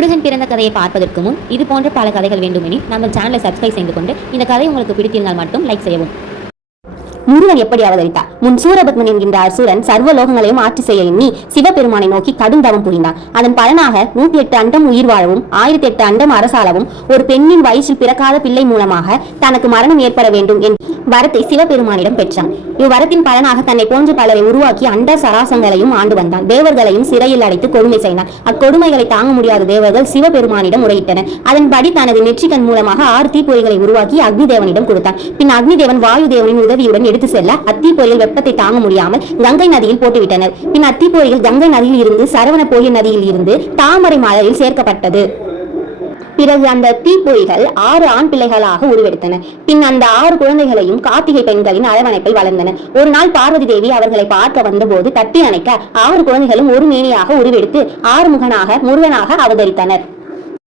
முருகன் பிறந்த கதையை பார்ப்பதற்கு முன் இது போன்ற பல கதைகள் வேண்டுமெனில் நம்ம சேனலை சப்ஸ்கிரைப் செய்து கொண்டு இந்த கதை உங்களுக்கு பிடித்திருந்தால் மட்டும் லைக் செய்யவும். முருகன் எப்படி அவதரித்தார்? முன் சூரபத்மன் என்கின்ற அசுரன் சர்வ லோகங்களையும் ஆட்சி செய்ய எண்ணி சிவபெருமானை நோக்கி கடும் தவம் புரிந்தான். அதன் பலனாக 108 அண்டம் உயிர் வாழவும் 1008 அண்டம் அரசாளவும் ஒரு பெண்ணின் வயிற்றில் பிறக்காத பிள்ளை மூலமாக தனக்கு மரணம் ஏற்பட வேண்டும் என்ற வரத்தை சிவபெருமானிடம் பெற்றான். இவ்வரத்தின் பலனாக தன்னை போன்ற பலரை உருவாக்கி அண்ட சராசங்களையும் ஆண்டு வந்தான். தேவர்களையும் சிறையில் அடைத்து கொடுமை செய்தான். அக்கொடுமைகளை தாங்க முடியாத தேவர்கள் சிவபெருமானிடம் முறையிட்டனர். அதன்படி தனது நெற்றிக்கண் மூலமாக 6 தீப்பொறிகளை உருவாக்கி அக்னி தேவனிடம் கொடுத்தான். பின் அக்னி தேவன் வாயு தேவனின் உதவியுடன் எடுத்து செல்ல அத்தீப்பொறிகள் வெப்பத்தை தாங்க முடியாமல் கங்கை நதியில் போட்டுவிட்டனர். பின் அத்தீப்பொறிகள் கங்கை நதியில் இருந்து சரவண போய நதியில் இருந்து தாமரை மலரில் சேர்க்கப்பட்டது. பிறகு அந்த தீப்பொறிகள் 6 ஆண் பிள்ளைகளாக உருவெடுத்தன. பின் அந்த 6 குழந்தைகளையும் கார்த்திகை பெண்களின் அரவணைப்பில் வளர்ந்தன. ஒரு நாள் பார்வதி தேவி அவர்களை பார்க்க வந்தபோது தட்டி அணைக்க 6 குழந்தைகளும் ஒரு மேனியாக உருவெடுத்து 6 முகனாக முருகனாக அவதரித்தனர்.